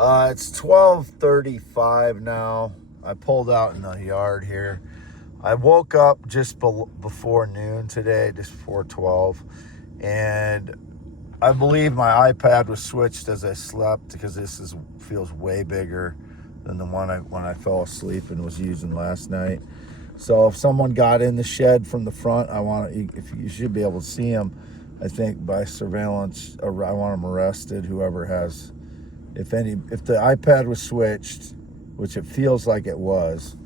It's 12:35 now. I pulled out in the yard here. I woke up just before noon today, just before 12, and I believe my iPad was switched as I slept because feels way bigger than the one when I fell asleep and was using last night. So if someone got in the shed from the front, if you should be able to see them. I think by surveillance, I want them arrested. Whoever has, if the iPad was switched, which it feels like it was,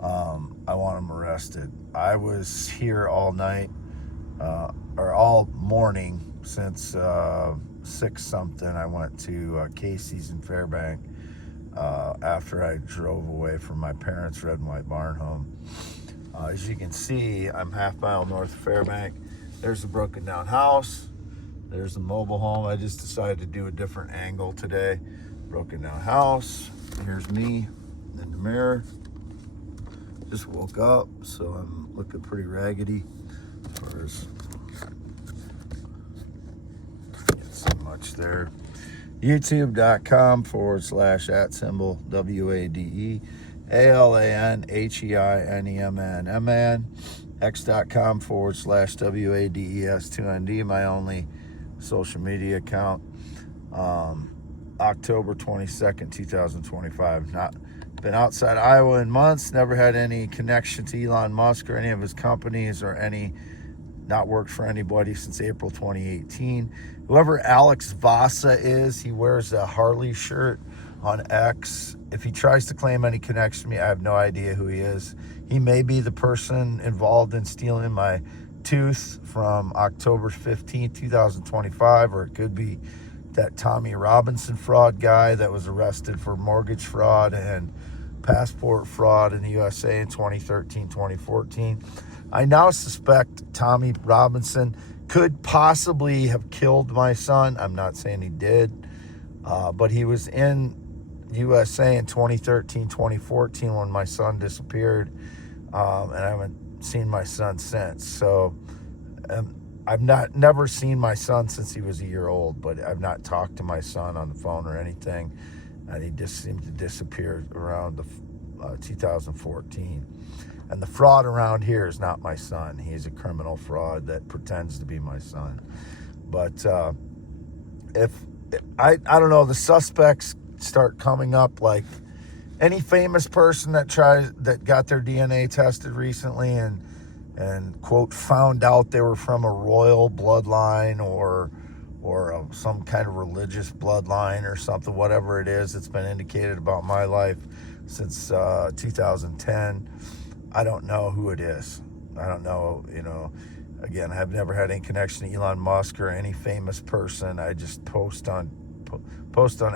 I want them arrested. I was here all night, or all morning since 6 something. I went to Casey's in Fairbank after I drove away from my parents' red and white barn home. As you can see, I'm half-mile north of Fairbank. There's a broken down house. There's a mobile home. I just decided to do a different angle today. Broken down house. Here's me in the mirror. Just woke up, so I'm looking pretty raggedy. As far as can't see much there. YouTube.com/@WADE ALANHEINEMN x.com/WADES2ND, my only social media account. October 22nd, 2025. Not been outside Iowa in months, never had any connection to Elon Musk or any of his companies, or not worked for anybody since April 2018. Whoever Alex Vasa is, he wears a Harley shirt on X. If he tries to claim any connection to me, I have no idea who he is. He may be the person involved in stealing my tooth from October 15th, 2025, or it could be that Tommy Robinson fraud guy that was arrested for mortgage fraud and passport fraud in the USA in 2013, 2014. I now suspect Tommy Robinson could possibly have killed my son. I'm not saying he did, but he was in USA in 2013, 2014 when my son disappeared, and I haven't seen my son since. So I've never seen my son since he was a year old, but I've not talked to my son on the phone or anything, and he just seemed to disappear around 2014. And the fraud around here is not my son. He's a criminal fraud that pretends to be my son. But if I don't know, the suspects start coming up like any famous person that got their DNA tested recently and quote found out they were from a royal bloodline or some kind of religious bloodline or something, whatever it is that's been indicated about my life since 2010. I don't know who it is. I don't know, again, I've never had any connection to Elon Musk or any famous person. I just post on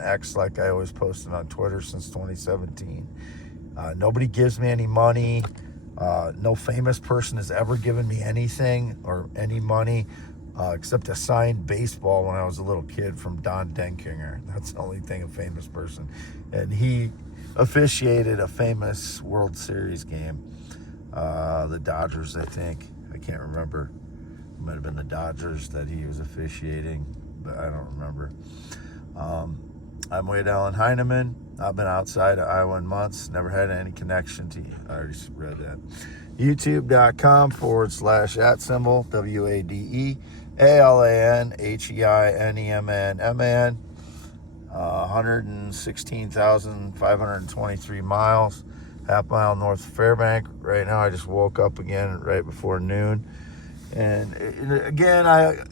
X like I always posted on Twitter since 2017. Nobody gives me any money. No famous person has ever given me anything or any money except a signed baseball when I was a little kid from Don Denkinger. That's the only thing a famous person. And he officiated a famous World Series game. The Dodgers, I think. I can't remember. It might have been the Dodgers that he was officiating, but I don't remember. I'm Wade Allen Heineman. I've been outside of Iowa in months. Never had any connection to you. I already read that. YouTube.com/@WADE ALANHEINEMN 116,523 miles, half-mile north of Fairbank. Right now, I just woke up again right before noon. And again,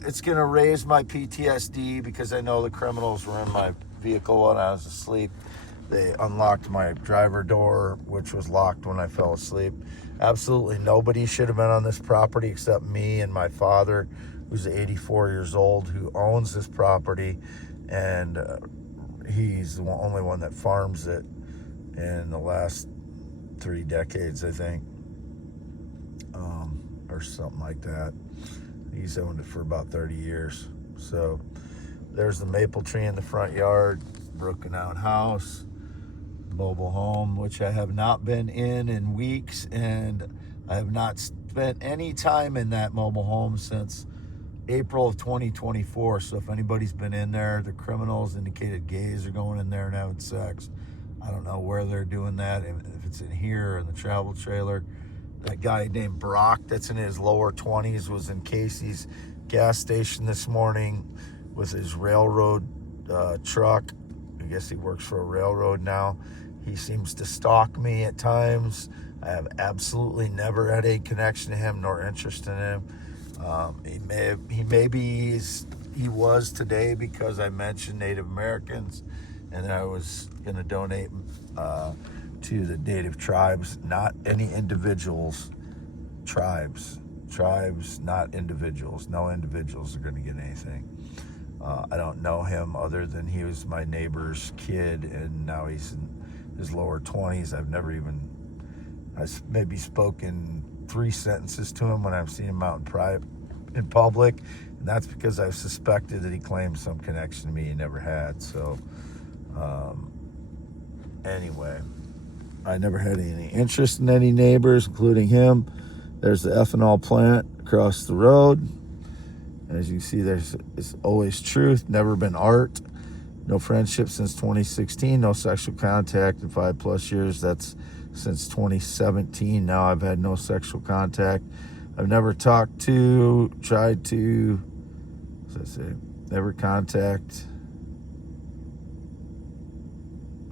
it's going to raise my PTSD because I know the criminals were in my vehicle when I was asleep. They unlocked my driver door, which was locked when I fell asleep. Absolutely nobody should have been on this property except me and my father, who's 84 years old, who owns this property. And he's the only one that farms it in the last 3 decades, I think, or something like that. He's owned it for about 30 years. So there's the maple tree in the front yard, broken down house, mobile home, which I have not been in weeks, and I have not spent any time in that mobile home since April of 2024. So if anybody's been in there, the criminals indicated gays are going in there and having sex. I don't know where they're doing that, if it's in here or in the travel trailer. That guy named Brock that's in his lower 20s was in Casey's gas station this morning with his railroad truck. I guess he works for a railroad now. He seems to stalk me at times. I have absolutely never had a connection to him nor interest in him. He was today because I mentioned Native Americans, and I was going to donate to the Native tribes, not any individuals. Tribes, not individuals. No individuals are going to get anything. I don't know him other than he was my neighbor's kid, and now he's in his lower 20s. I've maybe spoken 3 sentences to him when I've seen him out in public, and that's because I've suspected that he claimed some connection to me he never had. So anyway, I never had any interest in any neighbors, including him. There's the ethanol plant across the road. As you can see, it's always truth, never been art. No friendship since 2016, no sexual contact in 5+ years. That's since 2017. Now I've had no sexual contact. I've never never contact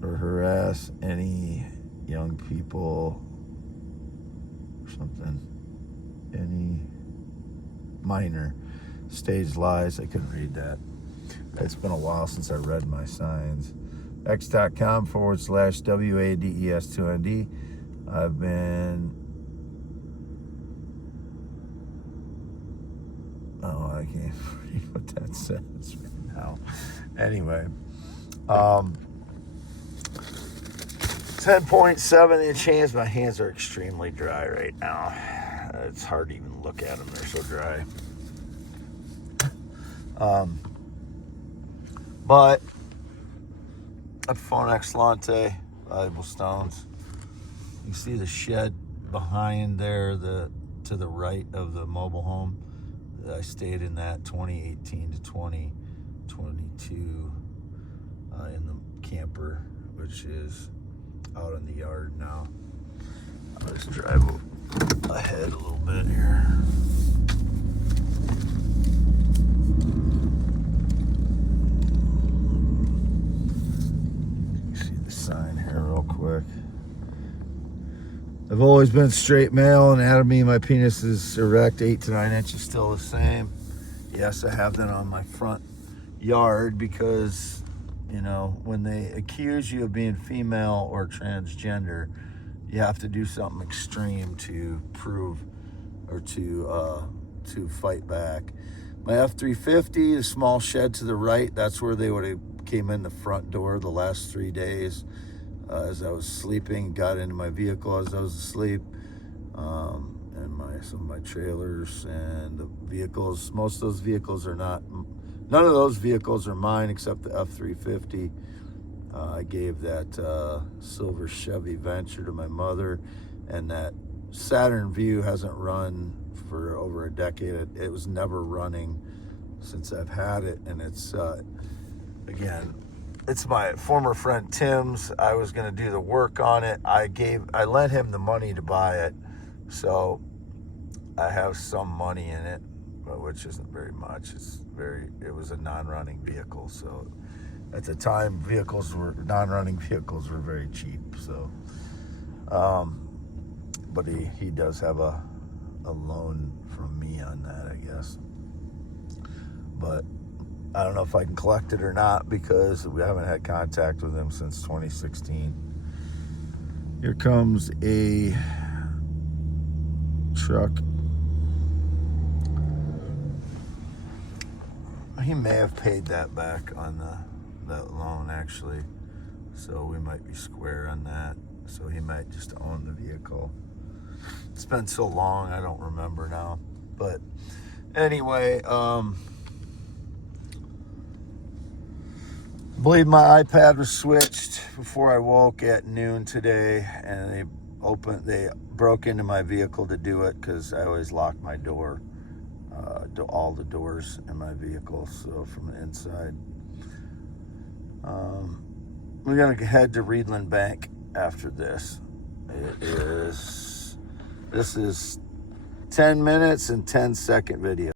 or harass any young people or something. Any minor. Staged lies. I couldn't read that. It's been a while since I read my signs. x.com/WADES2ND. I've been... Oh, I can't read what that says right now. Anyway. 10.7-inch hands. My hands are extremely dry right now. It's hard to even look at them. They're so dry. But Epiphone Excellente, valuable stones. You see the shed behind there, to the right of the mobile home. I stayed in that 2018 to 2022 in the camper, which is out in the yard now. I'll just drive ahead a little bit here. Sign here real quick. I've always been straight male. Anatomy, my penis is erect, 8 to 9 inches, still the same. Yes, I have that on my front yard because, you know, when they accuse you of being female or transgender, you have to do something extreme to prove or to fight back. My F-350, the small shed to the right, that's where they would have came in the front door the last 3 days as I was sleeping, got into my vehicle as I was asleep, and some of my trailers and the vehicles. Most of those vehicles are not, none of those vehicles are mine except the F-350. I gave that silver Chevy Venture to my mother, and that Saturn Vue hasn't run for over a decade. It was never running since I've had it, and it's again, it's my former friend Tim's. I was going to do the work on it. I lent him the money to buy it, so I have some money in it, but which isn't very much. It was a non-running vehicle, so at the time non-running vehicles were very cheap. So but he does have a loan from me on that, I guess. But I don't know if I can collect it or not because we haven't had contact with him since 2016. Here comes a truck. He may have paid that back on that loan, actually. So we might be square on that. So he might just own the vehicle. It's been so long, I don't remember now. But anyway, I believe my iPad was switched before I woke at noon today, and they broke into my vehicle to do it because I always lock my door all the doors in my vehicle, so from the inside. We're going to head to Reedland Bank after this. This is 10 minutes and 10-second video.